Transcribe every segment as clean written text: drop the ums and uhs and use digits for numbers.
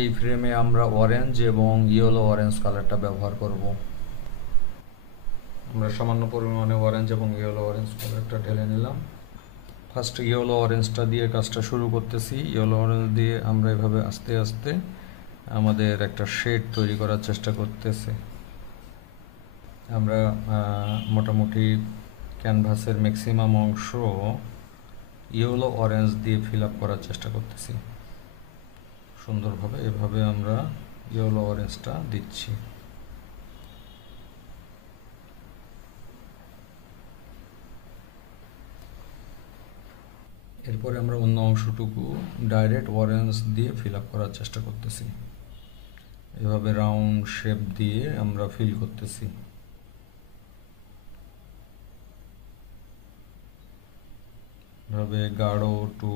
এই ফ্রেমে আমরা অরেঞ্জ এবং ইয়েলো অরেঞ্জ কালারটা ব্যবহার করব। আমরা সামান্য পরিমাণে অরেঞ্জ এবং ইয়েলো অরেঞ্জ কালারটা ঢেলে নিলাম। ফার্স্ট ইয়েলো অরেঞ্জটা দিয়ে কাজটা শুরু করতেছি। ইয়েলো অরেঞ্জ দিয়ে আমরা এভাবে আস্তে আস্তে আমাদের একটা শেড তৈরি করার চেষ্টা করতেছি। আমরা মোটামুটি ক্যানভাসের ম্যাক্সিমাম অংশ ইয়েলো অরেঞ্জ দিয়ে ফিল আপ করার চেষ্টা করতেছি সুন্দরভাবে। এভাবে আমরা ইয়েলো অরেঞ্জটা দিচ্ছি। এরপরে আমরা অন্য অংশটুকু ডাইরেক্ট অরেঞ্জ দিয়ে ফিল আপ করার চেষ্টা করতেছি। এভাবে রাউন্ড শেপ দিয়ে আমরা ফিল করতেছি। এভাবে গাঢ় টু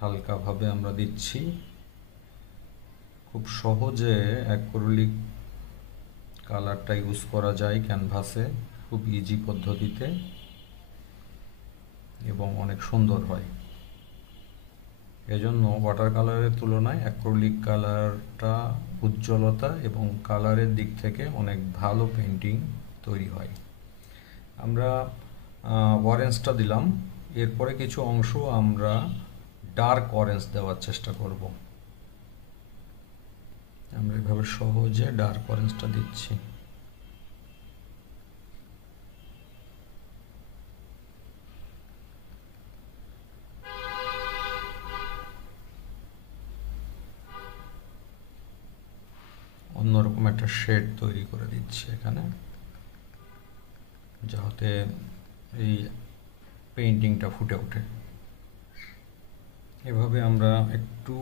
হালকাভাবে আমরা দিচ্ছি। খুব সহজে অ্যাক্রিলিক কালারটা ইউজ করা যায় ক্যানভাসে, খুব ইজি পদ্ধতিতে এবং অনেক সুন্দর হয়। এজন্য ওয়াটার কালারের তুলনায় অ্যাক্রিলিক কালারটা উজ্জ্বলতা এবং কালারের দিক থেকে অনেক ভালো পেন্টিং তৈরি হয়। আমরা অরেঞ্জটা দিলাম, এরপরে কিছু অংশ আমরা ডার্ক অরেঞ্জ দেওয়ার চেষ্টা করব। আমরা এভাবে সহজে ডার্ক অরেঞ্জটা দিচ্ছি। অন্যরকম একটা শেড তৈরি করে দিচ্ছি এখানে, যাতে এই পেইন্টিংটা ফুটে ওঠে। এভাবে আমরা একটু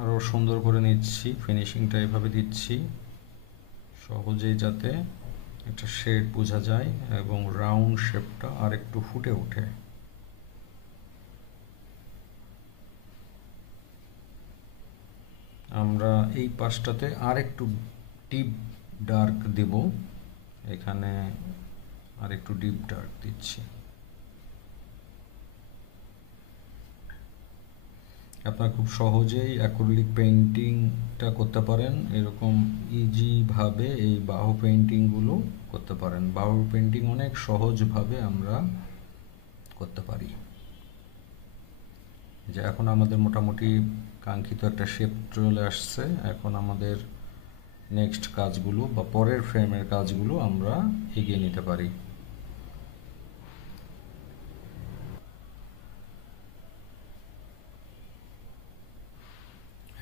আরও সুন্দর করে নিচ্ছি, ফিনিশিংটা এভাবে দিচ্ছি সহজেই, যাতে একটা শেড বোঝা যায় এবং রাউন্ড শেপটা আর একটু ফুটে ওঠে। আমরা এই পাশটাতে আর একটু ডিপ ডার্ক দেব, এখানে আর একটু ডিপ ডার্ক দিচ্ছি। আপনারা খুব সহজেই অ্যাক্রিলিক পেইন্টিংটা করতে পারেন, এরকম ইজিভাবে এই বাহু পেইন্টিংগুলো করতে পারেন। বাহু পেইন্টিং অনেক সহজভাবে আমরা করতে পারি। যে এখন আমাদের মোটামুটি কাঙ্ক্ষিত একটা শেপ চলে আসছে। এখন আমাদের নেক্সট কাজগুলো বা পরের ফ্রেমের কাজগুলো আমরা এগিয়ে নিতে পারি।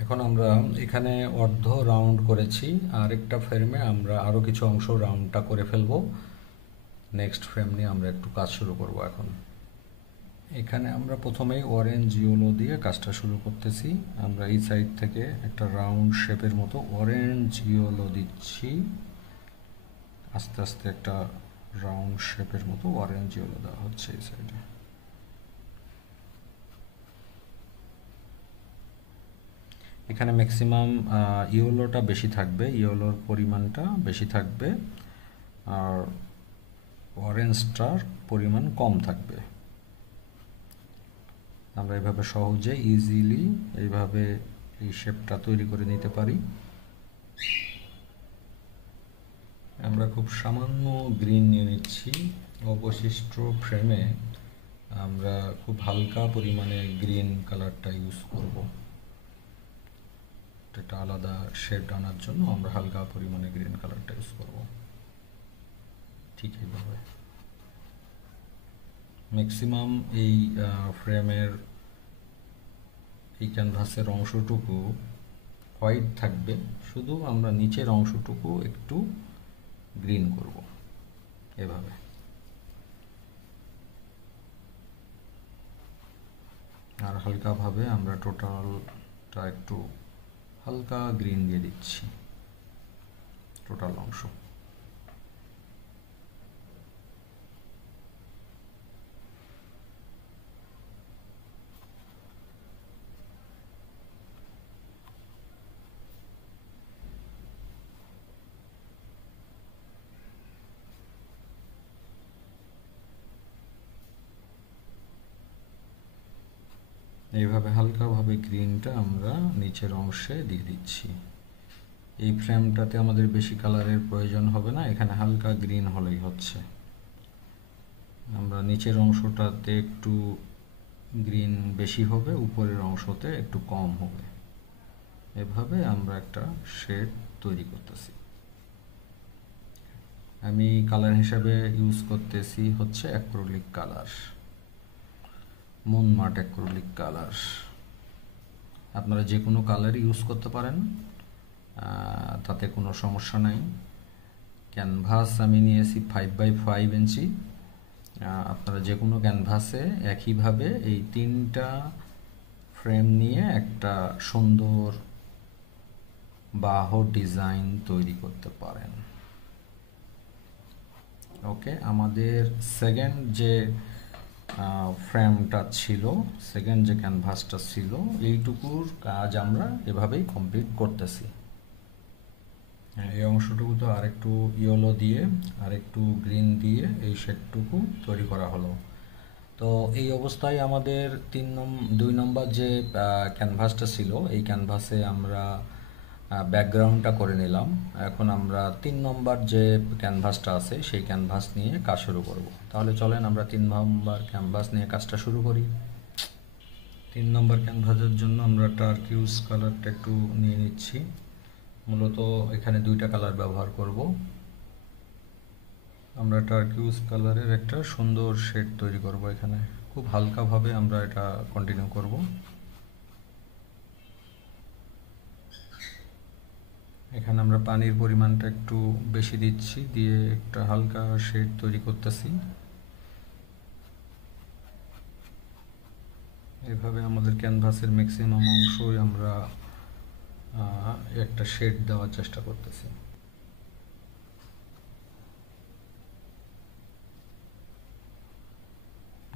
এখন আমরা এখানে অর্ধ রাউন্ড করেছি, আর একটা ফ্রেমে আমরা আরও কিছু অংশ রাউন্ডটা করে ফেলবো। নেক্সট ফ্রেম নিয়ে আমরা একটু কাজ শুরু করব। এখন এখানে আমরা প্রথমেই অরেঞ্জ ইয়েলো দিয়ে কাজটা শুরু করতেছি। আমরা এই সাইড থেকে একটা রাউন্ড শেপের মতো অরেঞ্জ ইয়েলো দিচ্ছি, আস্তে আস্তে একটা রাউন্ড শেপের মতো অরেঞ্জ ইয়েলো দেওয়া হচ্ছে এই সাইডে। এখানে ম্যাক্সিমাম ইয়েলোটা বেশি থাকবে, ইয়েলোর পরিমাণটা বেশি থাকবে, আর অরেঞ্জটার পরিমাণ কম থাকবে। আমরা এভাবে সহজে ইজিলি এইভাবে এই শেপটা তৈরি করে নিতে পারি। আমরা খুব সামান্য গ্রিন নিয়ে নিচ্ছি। অবশিষ্ট ফ্রেমে আমরা খুব হালকা পরিমাণে গ্রিন কালারটা ইউজ করব। এটা আলাদা শেড আনার জন্য আমরা হালকা পরিমাণে গ্রিন কালারটা ইউজ করব। ঠিক এইভাবে ম্যাক্সিমাম এই ফ্রেমের এই ক্যানভাসের অংশটুকু হোয়াইট থাকবে, শুধু আমরা নিচের অংশটুকু একটু গ্রিন করব এভাবে। আর হালকাভাবে আমরা টোটালটা একটু হালকা গ্রিন দিয়ে দিচ্ছি, টোটাল অংশ। এইভাবে হালকাভাবে গ্রিনটা আমরা নিচের অংশে দিয়ে দিচ্ছি। এই ফ্রেমটাতে আমাদের বেশি কালারের প্রয়োজন হবে না, এখানে হালকা গ্রিন হলেই হচ্ছে। আমরা নিচের অংশটাতে একটু গ্রিন বেশি হবে, উপরের অংশতে একটু কম হবে। এভাবে আমরা একটা শেড তৈরি করতেছি। আমি কালার হিসাবে ইউজ করতেছি হচ্ছে acrylic colour, moon mart acrylic colour. আপনারা যে কোনো কালার ইউজ করতে পারেন, তাতে কোনো সমস্যা নাই। ক্যানভাস আমি নিয়েছি 5x5 ইঞ্চি। আপনারা যে কোনো ক্যানভাসে একইভাবে এই 3টা ফ্রেম নিয়ে একটা সুন্দর বাহু ডিজাইন তৈরি করতে পারেন। ওকে, আমাদের সেকেন্ড যে ফ্রেমটা ছিল, সেকেন্ড যে ক্যানভাসটা ছিল, এইটুকুর কাজ আমরা এভাবেই কমপ্লিট করতেছি। এই অংশটুকু তো আরেকটু ইয়েলো দিয়ে আরেকটু গ্রিন দিয়ে এই শেডটুকু তৈরি করা হলো। তো এই অবস্থায় আমাদের 2 নম্বর যে ক্যানভাসটা ছিল, এই ক্যানভাসে আমরা ব্যাকগ্রাউন্ডটা করে নিলাম। এখন আমরা 3 নম্বর যে ক্যানভাসটা আছে সেই ক্যানভাস নিয়ে কাজ শুরু করব। তাহলে চলেন আমরা 3 নম্বর ক্যানভাস নিয়ে কাজটা শুরু করি। 3 নম্বর ক্যানভাসের জন্য আমরা টার্কিউজ কালারটা একটু নিয়ে নিচ্ছি। মূলত এখানে 2টা কালার ব্যবহার করব। আমরা টার্কিউজ কালারের একটা সুন্দর শেড তৈরি করব। এখানে খুব হালকাভাবে আমরা এটা কন্টিনিউ করব। এখানে আমরা পানির পরিমাণটা একটু বেশি দিচ্ছি, দিয়ে একটা হালকা শেড তৈরি করতেছি। এভাবে আমাদের ক্যানভাসের ম্যাক্সিমাম অংশই আমরা একটা শেড দেওয়ার চেষ্টা করতেছি।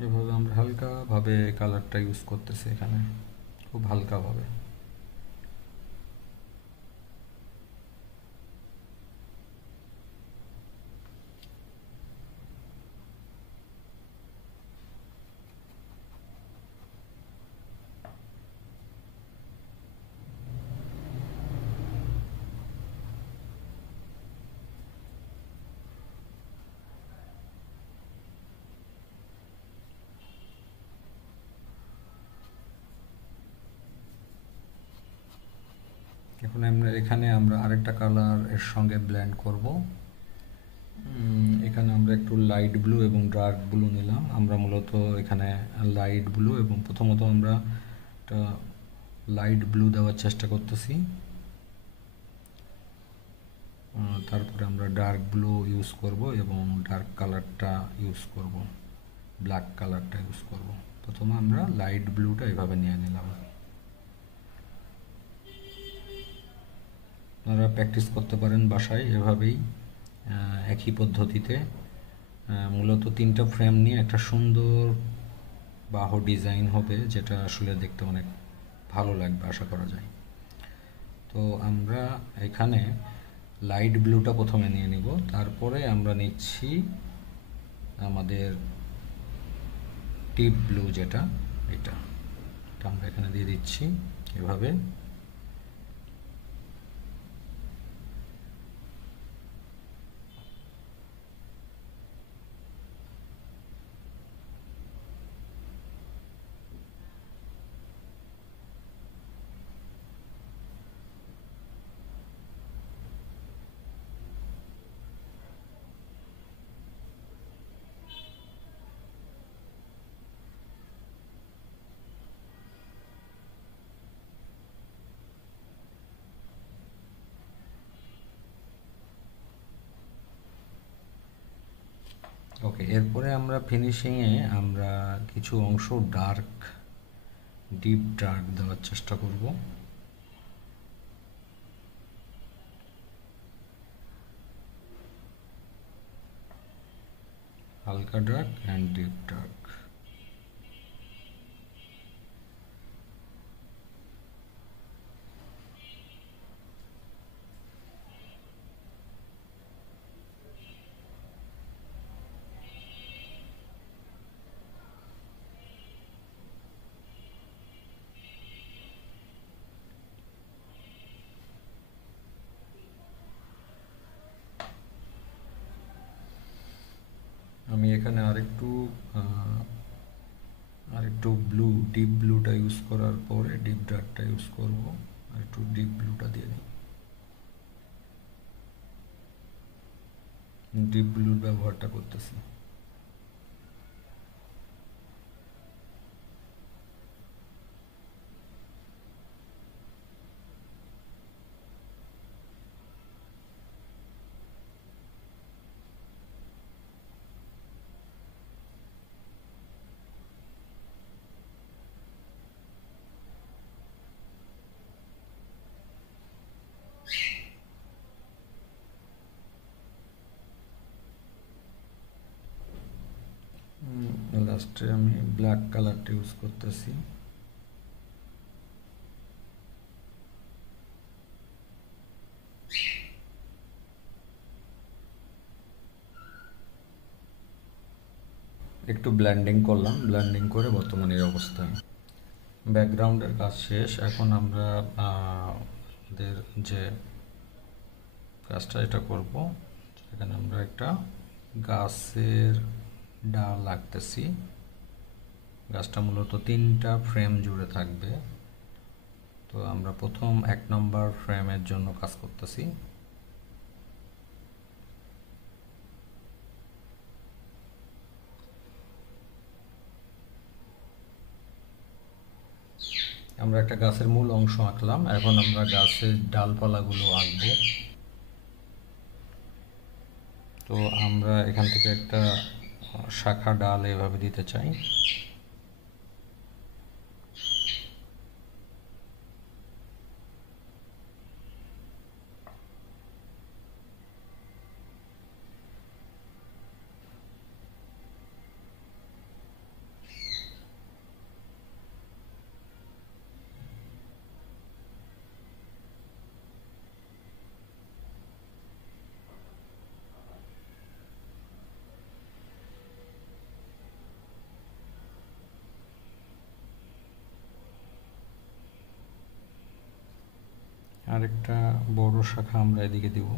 এভাবে আমরা হালকাভাবে কালারটা ইউজ করতেছি, এখানে খুব হালকাভাবে। এখন এখানে আমরা আরেকটা কালার এর সঙ্গে ব্লেন্ড করব। এখানে আমরা একটু লাইট ব্লু এবং ডার্ক ব্লু নিলাম। আমরা মূলত এখানে লাইট ব্লু এবং প্রথমত আমরা একটা লাইট ব্লু দেওয়ার চেষ্টা করতেছি, তারপরে আমরা ডার্ক ব্লু ইউজ করব এবং ডার্ক কালারটা ইউজ করব, ব্ল্যাক কালারটা ইউজ করব। প্রথমে আমরা লাইট ব্লুটা এভাবে নিয়ে নিলাম। আপনারা প্র্যাকটিস করতে পারেন বাসায় এভাবেই, একই পদ্ধতিতে। মূলত 3টা ফ্রেম নিয়ে একটা সুন্দর বাহু ডিজাইন হবে, যেটা আসলে দেখতে অনেক ভালো লাগবে আশা করা যায়। তো আমরা এখানে লাইট ব্লুটা প্রথমে নিয়ে নিব, তারপরে আমরা নিচ্ছি আমাদের ডিপ ব্লু, যেটা এটা আমরা এখানে দিয়ে দিচ্ছি এভাবে। ওকে, এরপরে আমরা ফিনিশিংয়ে আমরা কিছু অংশ ডিপ ডার্ক দেওয়ার চেষ্টা করব। হালকা ডার্ক অ্যান্ড ডিপ ডার্ক। এখানে আরেকটু ব্লু, ডিপ ব্লুটা ইউজ করার পরে ডিপ ডার্কটা ইউজ করব। আর একটু ডিপ ব্লুটা দিয়ে নিই, ডিপ ব্লুর ব্যবহারটা করতেছি। লাস্টে আমি ব্ল্যাক কালারটা ইউজ করতেছি। একটু ব্লেন্ডিং করলাম, ব্লেন্ডিং করে বর্তমানে এই অবস্থায়। ব্যাকগ্রাউন্ডের কাজ শেষ। এখন আমরা আমাদের যে কাজটা এটা করব, এখানে আমরা একটা গাছের ডাল আঁকতেছি। গাছটা মূলত 3টা ফ্রেম জুড়ে থাকবে। তো আমরা প্রথম 1 নম্বর ফ্রেমের জন্য কাজ করতেছি। আমরা একটা গাছের মূল অংশ আঁকলাম, এখন আমরা গাছের ডালপালাগুলো আঁকবো। তো আমরা এখান থেকে একটা শাখা ডাল এভাবে দিতে চাই। আরেকটা বড় শাখা আমরা এদিকে দিব।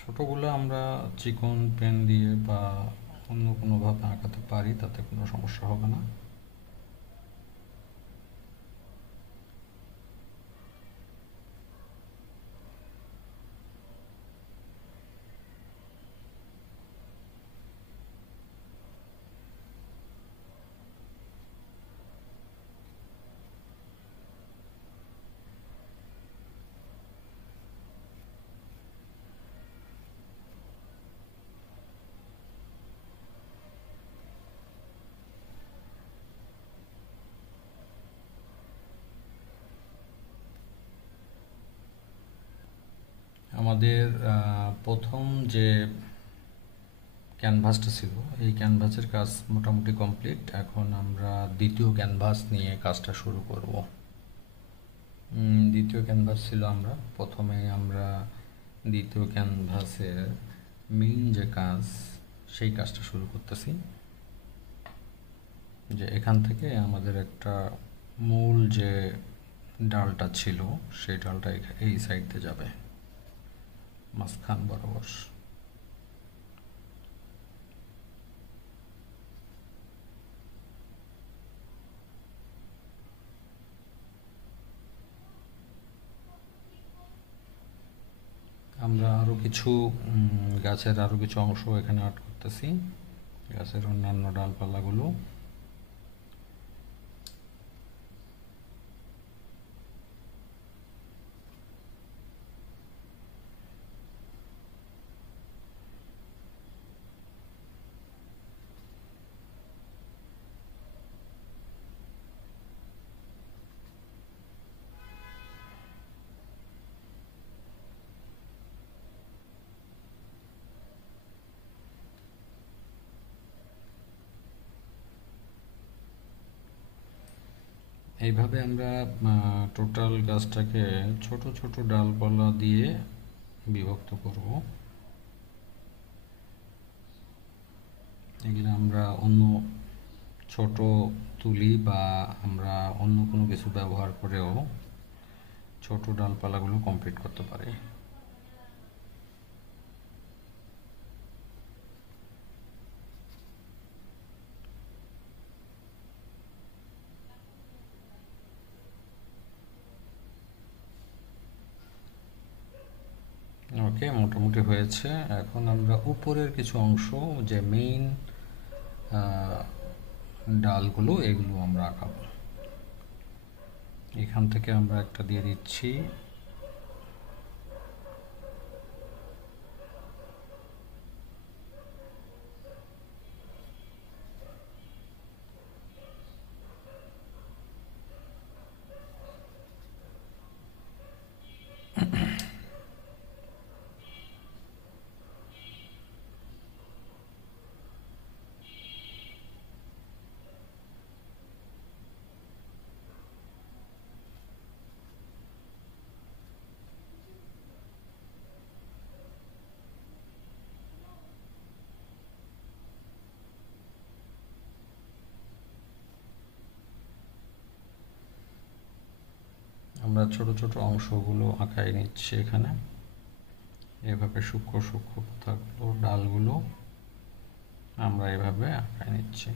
ছোটোগুলো আমরা চিকন পেন দিয়ে বা অন্য কোনোভাবে আঁকাতে পারি, তাতে কোনো সমস্যা হবে না। আমাদের প্রথম যে ক্যানভাসটা ছিল, এই ক্যানভাসের কাজ মোটামুটি কমপ্লিট। এখন আমরা দ্বিতীয় ক্যানভাস নিয়ে কাজটা শুরু করব। দ্বিতীয় ক্যানভাস ছিল আমরা দ্বিতীয় ক্যানভাসের মেইন যে কাজ, সেই কাজটা শুরু করতেছি। যে এখান থেকে আমাদের একটা মূল যে ডালটা ছিল, সেই ডালটা এই সাইড দিয়ে যাবে মাঝখান বরাবর। আমরা গাছের আরও কিছু অংশ এখানে আর্ট করতেছি, গাছের অন্যান্য ডালপালাগুলো। এইভাবে আমরা টোটাল গাছটাকে ছোট ছোট ডালপালা দিয়ে বিভক্ত করব। এগুলো আমরা অন্য ছোট তুলি বা আমরা অন্য কোনো কিছু ব্যবহার করেও ছোট ডালপালাগুলো কমপ্লিট করতে পারি। ওকে, মোটামুটি হয়েছে। এখন আমরা উপরের কিছু অংশ, যে মেইন ডালগুলো, এগুলো আমরা আঁকাবো। এখান থেকে আমরা একটা দিয়ে দিচ্ছি। আমরা ছোট ছোট অংশগুলো আঁকাই নিচ্ছি এখানে। এভাবে সূক্ষ্ম সূক্ষ্ম পাতাগুলো, ডালগুলো আমরা এভাবে আঁকাই নিচ্ছি।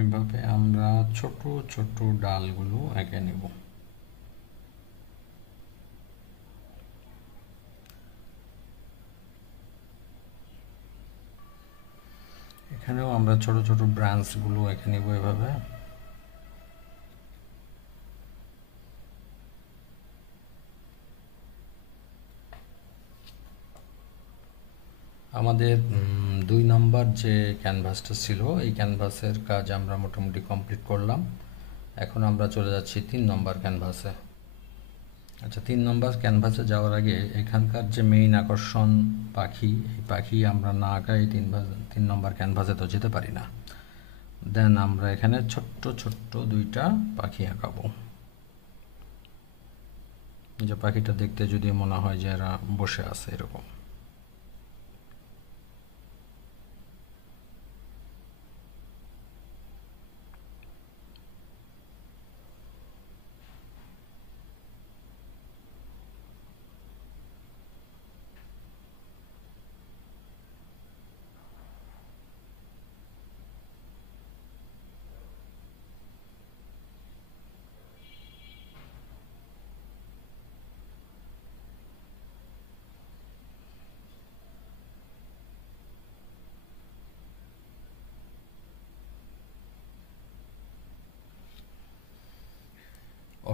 এভাবে আমরা ছোট ছোট ডালগুলো এঁকে নেব। এখানেও আমরা ছোট ছোট ব্রাঞ্চগুলো এঁকে নেব এভাবে। আমাদের 2 নম্বর যে ক্যানভাসটা ছিল, এই ক্যানভাসের কাজ আমরা মোটামুটি কমপ্লিট করলাম। এখন আমরা চলে যাচ্ছি 3 নম্বর ক্যানভাসে। আচ্ছা, 3 নম্বর ক্যানভাসে যাওয়ার আগে এখানকার যে মেইন আকর্ষণ পাখি, এই পাখি আমরা না আঁকাই 3 নম্বর ক্যানভাসে তো যেতে পারি না। দেন আমরা এখানে ছোট্ট ছোট্ট 2টা পাখি আঁকাবো। যে পাখিটা দেখতে যদি মনে হয় যে এরা বসে আছে এরকম।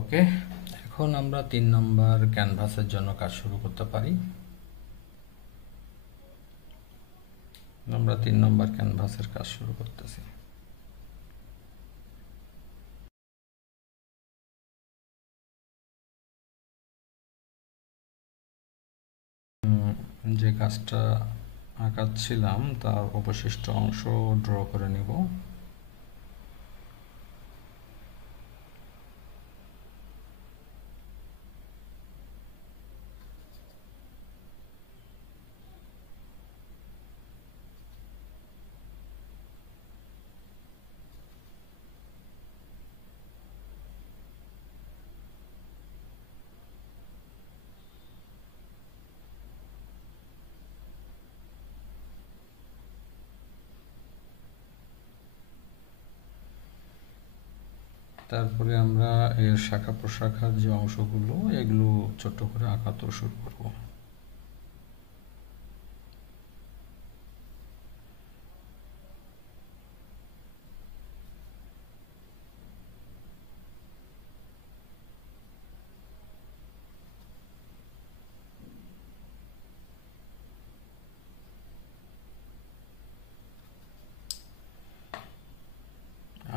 ওকে, এখন আমরা 3 নম্বর ক্যানভাসের জন্য কাজ শুরু করতে পারি। আমরা 3 নম্বর ক্যানভাসের কাজ শুরু করতেছি। যে কাজটা আঁকাচ্ছিলাম তার অবশিষ্ট অংশ ড্র করে নিব। তারপরে আমরা এর শাখা প্রশাখার যে অংশগুলো এগুলো ছোট করে আঁকাতে শুরু করব।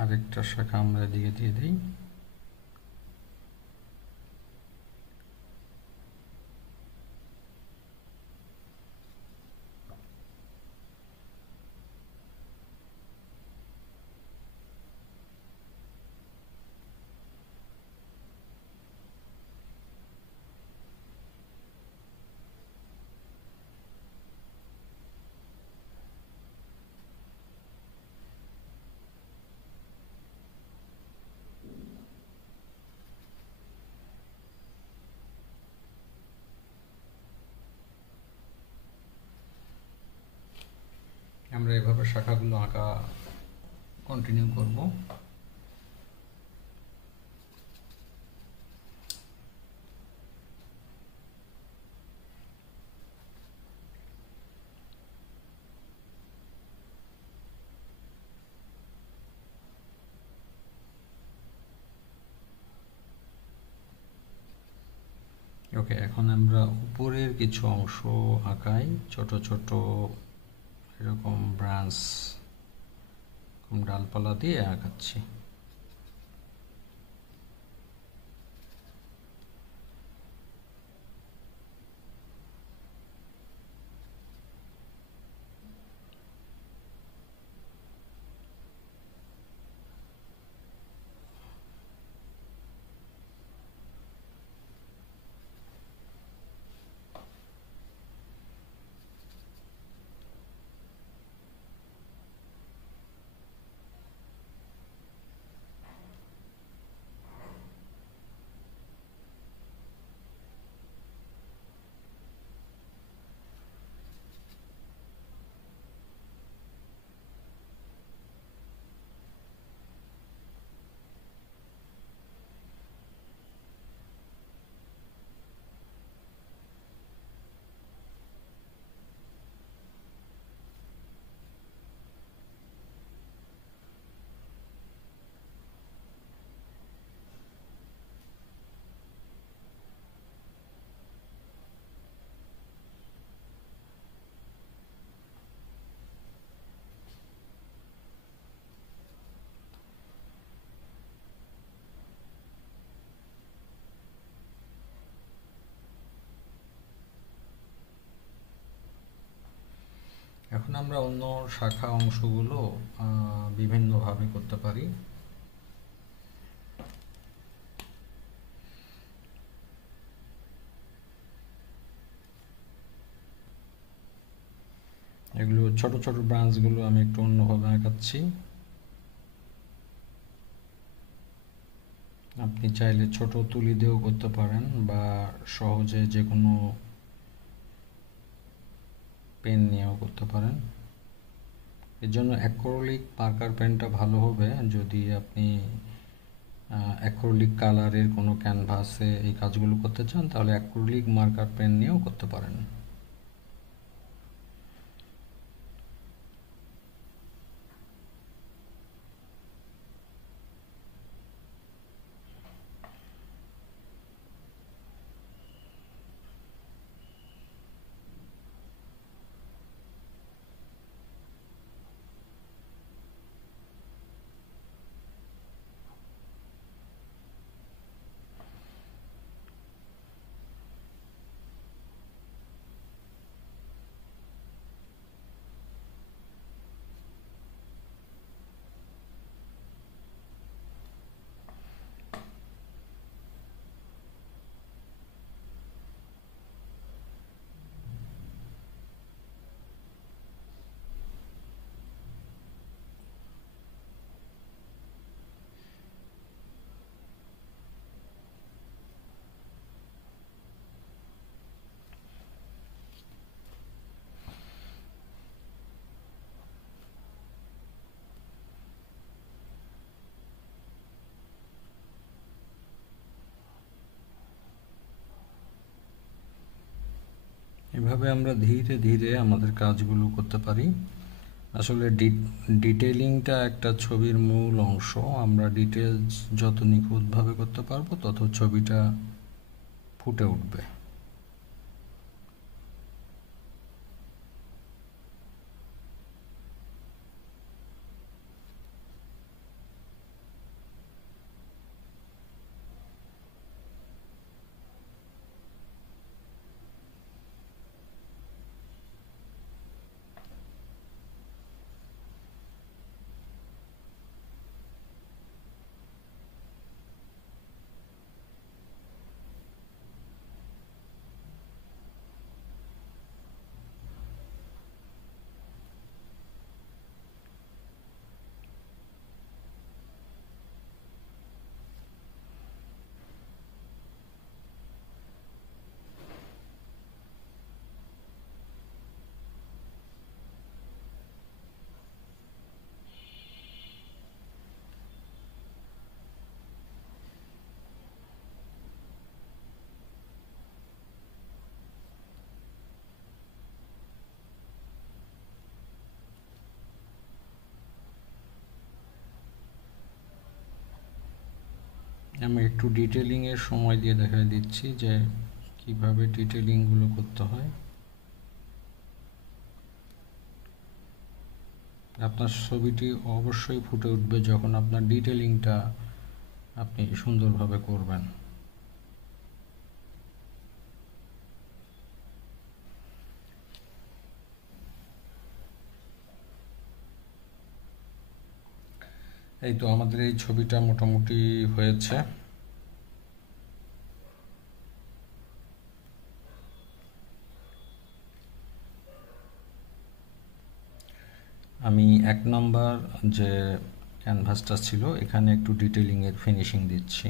আরেকটা শাখা আমরা এদিকে দিয়ে দিই। আমরা এভাবে শাখাগুলো আঁকা কন্টিনিউ করব। ওকে, এখন আমরা উপরের কিছু অংশ আঁকাই, ছোট ছোট এরকম ব্রাঞ্চ, ডালপালা দিয়ে আঁকাচ্ছি। এখন আমরা অন্য শাখা অংশগুলো বিভিন্নভাবে করতে পারি। এগুলো ছোট ছোট ব্রাঞ্চগুলো আমি একটু অন্যভাবে আঁকাচ্ছি। আপনি চাইলে ছোট তুলি দিয়েও করতে পারেন, বা সহজে যে কোনো পেন নিয়েও করতে পারেন। এর জন্য অ্যাক্রিলিক মার্কার পেনটা ভালো হবে। যদি আপনি অ্যাক্রিলিক কালারের কোনো ক্যানভাসে এই কাজগুলো করতে চান, তাহলে অ্যাক্রিলিক মার্কার পেন নিয়েও করতে পারেন। এভাবে আমরা ধীরে ধীরে আমাদের কাজগুলো করতে পারি। আসলে ডিটেইলিংটা একটা ছবির মূল অংশ। আমরা ডিটেলস যত নিখুঁতভাবে করতে পারবো তত ছবিটা ফুটে উঠবে। আমি একটু ডিটেলিংয়ের সময় দিয়ে দেখাই দিচ্ছি যে কিভাবে ডিটেলিংগুলো করতে হয়। আপনার ছবিটি অবশ্যই ফুটে উঠবে যখন আপনার ডিটেলিংটা আপনি সুন্দরভাবে করবেন। এই তো আমাদের এই ছবিটা মোটামুটি হয়েছে। আমি 1 নাম্বার যে ক্যানভাসটা ছিল এখানে একটু ডিটেলিংয়ের ফিনিশিং দিচ্ছি।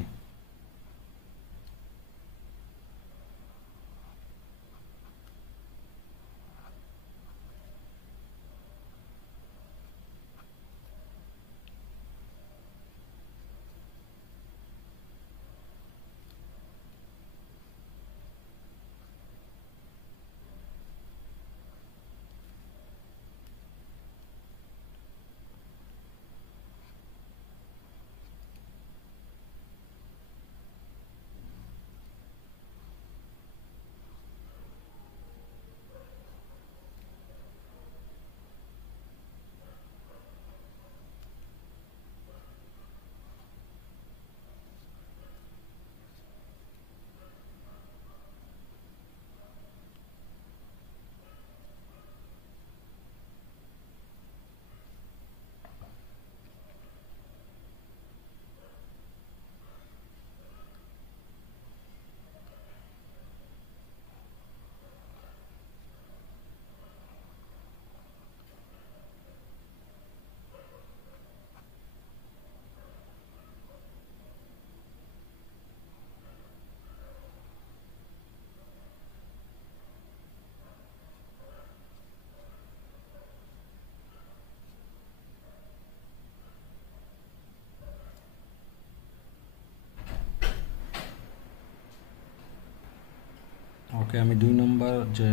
ওকে, আমি 2 নম্বর যে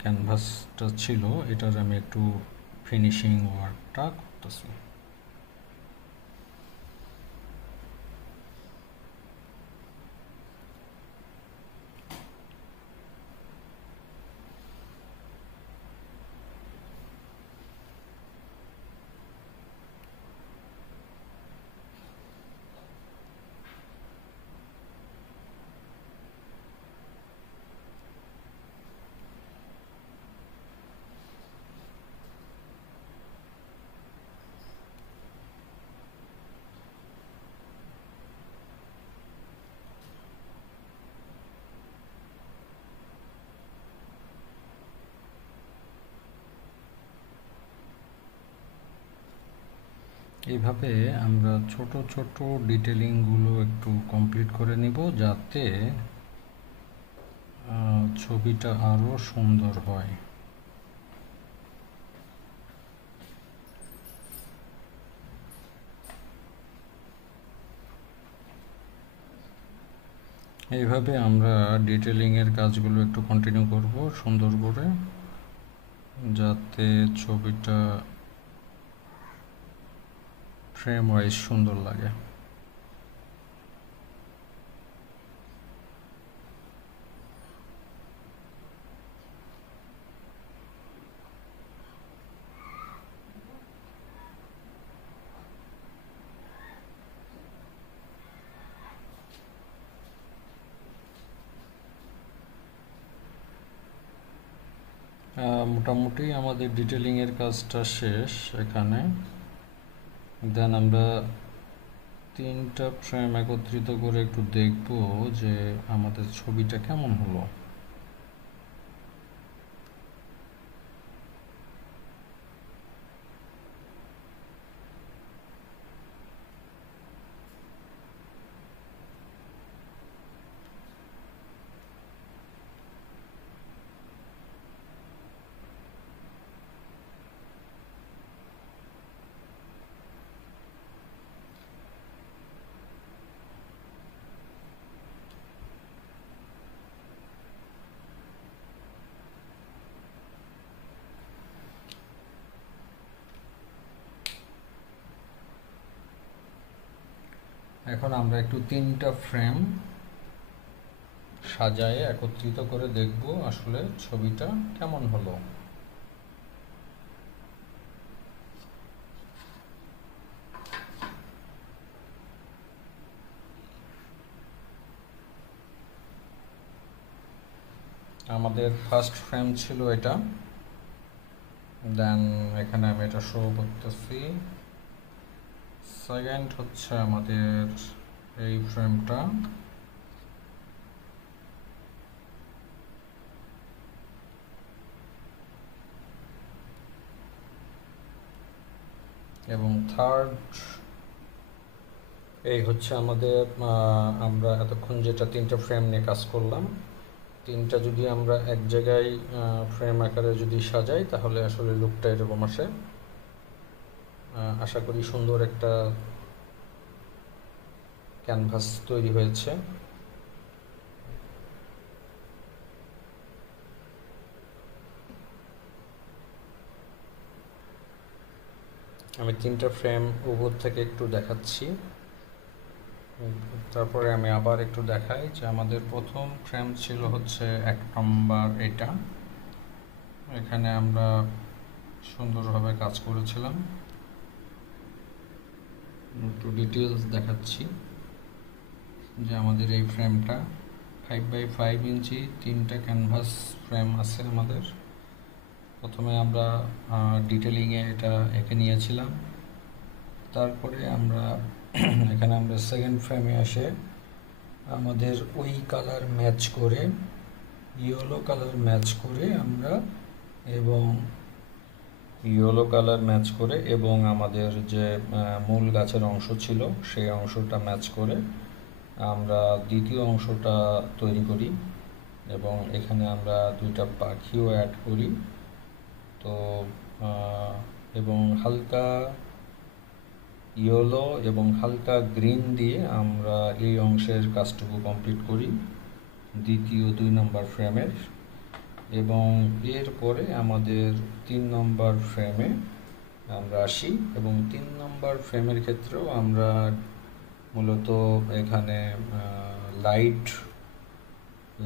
ক্যানভাসটা ছিল এটার আমি একটু ফিনিশিং ওয়ার্কটা করতেছি। এইভাবে আমরা ছোট ছোট ডিটেলিংগুলো একটু কমপ্লিট করে নিব যাতে ছবিটা আরও সুন্দর হয়। এইভাবে আমরা ডিটেলিংয়ের কাজগুলো একটু কন্টিনিউ করব সুন্দর করে, যাতে ছবিটা ফ্রেম ওয়াইজ সুন্দর লাগে। মোটামুটি আমাদের ডিটেলিংয়ের কাজটা শেষ এখানে। দেন আমরা 3টা ফ্রেম একত্রিত করে একটু দেখব যে আমাদের ছবিটা কেমন হলো। এখন আমরা একটু 3টা ফ্রেম সাজায়ে একত্রিত করে দেখব আসলে ছবিটা কেমন হলো। আমাদের ফার্স্ট ফ্রেম ছিল এটা, দেন এখানে আমি এটা শো করতেছি। সেকেন্ড হচ্ছে আমাদের এই ফ্রেমটা, এবং থার্ড এই হচ্ছে আমাদের আমরা এতক্ষণ যেটা 3টা ফ্রেম নিয়ে কাজ করলাম, 3টা যদি আমরা এক জায়গায় ফ্রেম আকারে যদি সাজাই তাহলে আসলে লুকটা এরকম আসে। আশা করি সুন্দর একটা ক্যানভাস তৈরি হয়েছে। আমি 3টা ফ্রেম উপর থেকে একটু দেখাচ্ছি, তারপরে আমি আবার একটু দেখাই যে আমাদের প্রথম ফ্রেম ছিল হচ্ছে 1 নম্বর এটা। এখানে আমরা সুন্দরভাবে কাজ করেছিলাম। একটু ডিটেলস দেখাচ্ছি যে আমাদের এই ফ্রেমটা 5x5 ইঞ্চি 3টা ক্যানভাস ফ্রেম আছে আমাদের। প্রথমে আমরা ডিটেলিংয়ে এটা এঁকে নিয়েছিলাম, তারপরে আমরা এখানে আমরা সেকেন্ড ফ্রেমে আসে আমাদের ওই কালার ম্যাচ করে, ইয়েলো কালার ম্যাচ করে আমরা এবং আমাদের যে মূল গাছের অংশ ছিল সেই অংশটা ম্যাচ করে আমরা দ্বিতীয় অংশটা তৈরি করি, এবং এখানে আমরা 2টা পাখিও অ্যাড করি। তো এবং হালকা ইয়েলো এবং হালকা গ্রিন দিয়ে আমরা এই অংশের কাজটুকু কমপ্লিট করি দ্বিতীয় 2 নম্বর ফ্রেমের। এবং এরপরে আমাদের 3 নম্বর ফ্রেমে আমরা আসি, এবং 3 নম্বর ফ্রেমের ক্ষেত্রেও আমরা মূলত এখানে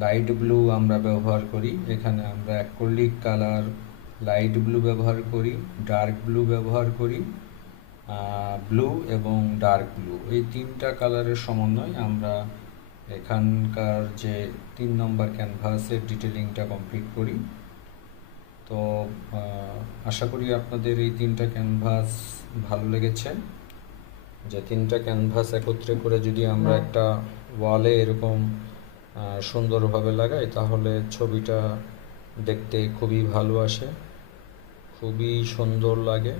লাইট ব্লু আমরা ব্যবহার করি। এখানে আমরা অ্যাক্রিলিক কালার লাইট ব্লু ব্যবহার করি, ডার্ক ব্লু ব্যবহার করি, ব্লু এবং ডার্ক ব্লু, এই 3টা কালারের সমন্বয় আমরা এখানকার যে 3 নম্বর ক্যানভাসের ডিটেলিংটা কমপ্লিট করি। তো আশা করি আপনাদের এই 3টা ক্যানভাস ভালো লেগেছে। যে 3টা ক্যানভাস একত্রে করে যদি আমরা একটা ওয়ালে এরকম সুন্দরভাবে লাগাই তাহলে ছবিটা দেখতে খুবই ভালো আসে, খুবই সুন্দর লাগে।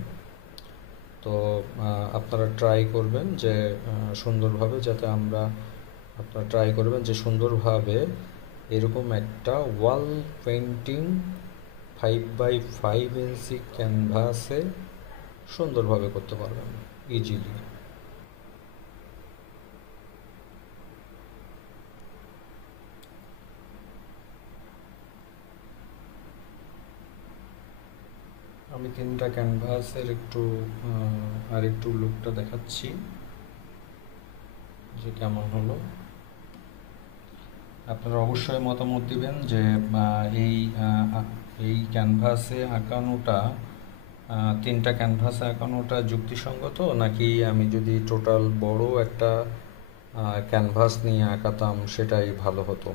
তো আপনারা ট্রাই করবেন যে সুন্দরভাবে এরকম একটা ওয়াল পেন্টিং 5x5 ইঞ্চি ক্যানভাসে সুন্দরভাবে করতে পারবেন ইজিলি। আমি তিনটা ক্যানভাসের আর একটু লুকটা দেখাচ্ছি যে কেমন হলো। আপনারা অবশ্যই মতামত দিবেন যে এই এই ক্যানভাসে আঁকানোটা, তিনটা ক্যানভাসে আঁকানোটা যুক্তিসঙ্গত, নাকি আমি যদি টোটাল বড় একটা ক্যানভাস নিয়ে আঁকাতাম সেটাই ভালো হতো।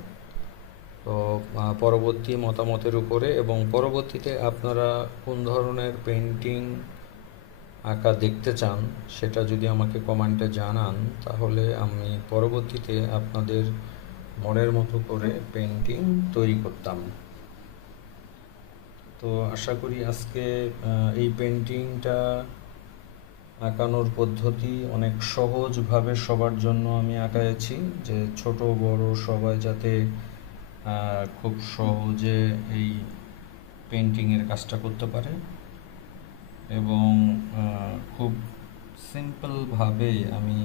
তো পরবর্তী মতামতের উপরে এবং পরবর্তীতে আপনারা কোন ধরনের পেন্টিং আঁকা দেখতে চান সেটা যদি আমাকে কমেন্টে জানান, তাহলে আমি পরবর্তীতে আপনাদের মনের মতো করে পেন্টিং তৈরি করতাম। তো আশা করি আজকে এই পেন্টিংটা আঁকানোর পদ্ধতি অনেক সহজভাবে সবার জন্য আমি আঁকাইছি, যে ছোট বড় সবাই যাতে খুব সহজে এই পেন্টিংয়ের কাজটা করতে পারে এবং খুব সিম্পলভাবে আমি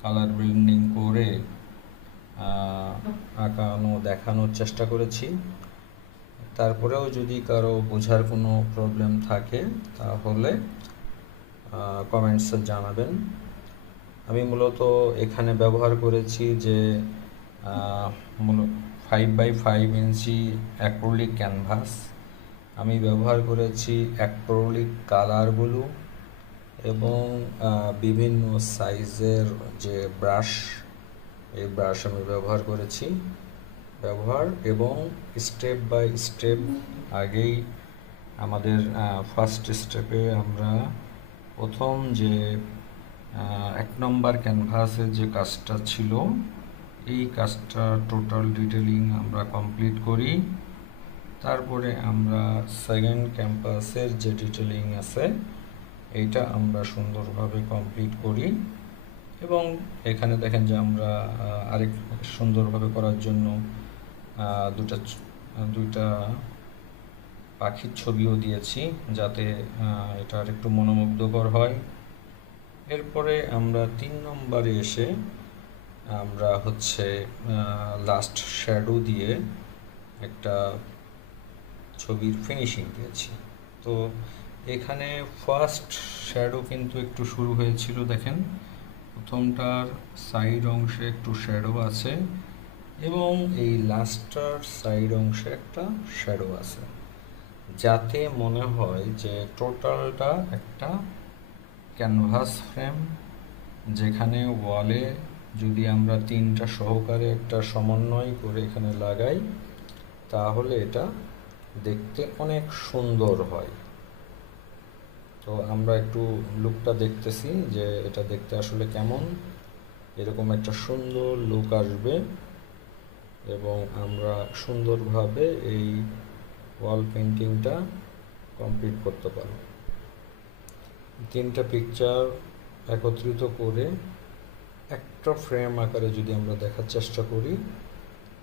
কালার ব্লেন্ডিং করে দেখানোর চেষ্টা করেছি। তারপরেও যদি কারো বোঝার কোনো প্রবলেম থাকে তাহলে কমেন্টসে জানাবেন। আমি মূলত এখানে ব্যবহার করেছি যে 5x5 ইঞ্চি অ্যাক্রিলিক ক্যানভাস, আমি ব্যবহার করেছি অ্যাক্রিলিক কালার ব্লু এবং বিভিন্ন সাইজের যে ব্রাশ, এই ব্রাশ আমি ব্যবহার করেছি এবং স্টেপ বাই স্টেপ আগেই আমাদের ফার্স্ট স্টেপে আমরা প্রথম যে 1 নম্বর ক্যানভাসের যে কাজটা ছিল এই কাজটা টোটাল ডিটেলিং আমরা কমপ্লিট করি। তারপরে আমরা সেকেন্ড ক্যানভাসের যে ডিটেলিং আছে এইটা আমরা সুন্দরভাবে কমপ্লিট করি এবং এখানে দেখেন যে আমরা আরেক সুন্দরভাবে করার জন্য দুইটা পাখির ছবিও দিয়েছি যাতে এটা আরেকটু মনোমুগ্ধকর হয়। এরপরে আমরা 3 নম্বরে এসে আমরা লাস্ট শ্যাডো দিয়ে একটা ছবির ফিনিশিং দিয়েছি। তো এখানে ফার্স্ট শ্যাডো কিন্তু একটু শুরু হয়েছিল, দেখেন প্রথমটার সাইড অংশে একটু শ্যাডো আছে এবং এই লাস্টটার সাইড অংশে একটা শ্যাডো আছে, যাতে মনে হয় যে টোটালটা একটা ক্যানভাস ফ্রেম, যেখানে ওয়ালে যদি আমরা তিনটা সহকারে একটা সমন্বয় করে এখানে লাগাই তাহলে এটা দেখতে অনেক সুন্দর হয়। তো আমরা একটু লুকটা দেখতেছি যে এটা দেখতে আসলে কেমন, এরকম একটা সুন্দর লুক আসবে এবং আমরা সুন্দরভাবে এই ওয়াল পেন্টিংটা কমপ্লিট করতে পারব। তিনটা পিকচার একত্রিত করে একটা ফ্রেম আকারে যদি আমরা দেখার চেষ্টা করি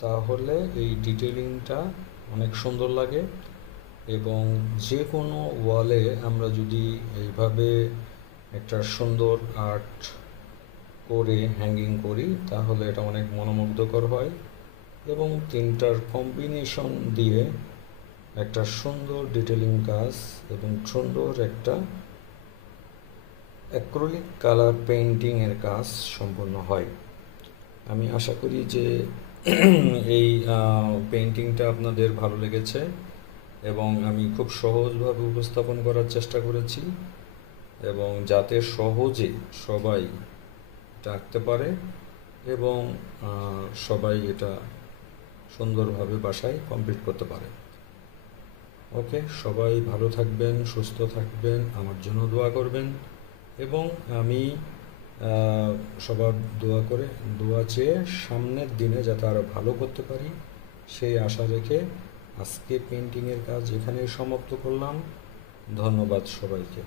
তাহলে এই ডিটেলিংটা অনেক সুন্দর লাগে এবং যে কোনো ওয়ালে আমরা যদি এইভাবে একটা সুন্দর আর্ট করে হ্যাঙ্গিং করি তাহলে এটা অনেক মনোমুগ্ধকর হয় এবং তিনটার কম্বিনেশন দিয়ে একটা সুন্দর ডিটেলিং কাজ এবং সুন্দর একটা অ্যাক্রিলিক কালার পেইন্টিংয়ের কাজ সম্পন্ন হয়। আমি আশা করি যে এই পেইন্টিংটা আপনাদের ভালো লেগেছে এবং আমি খুব সহজভাবে উপস্থাপন করার চেষ্টা করেছি এবং যাতে সহজে সবাই এটা আঁকতে পারে এবং সবাই এটা সুন্দরভাবে বাসায় কমপ্লিট করতে পারে। ওকে, সবাই ভালো থাকবেন, সুস্থ থাকবেন, আমার জন্য দোয়া করবেন এবং আমি সবার দোয়া চেয়ে সামনের দিনে যাতে আরও ভালো করতে পারি সেই আশা রেখে আজকে পেন্টিংয়ের কাজ এখানেই সমাপ্ত করলাম। ধন্যবাদ সবাইকে।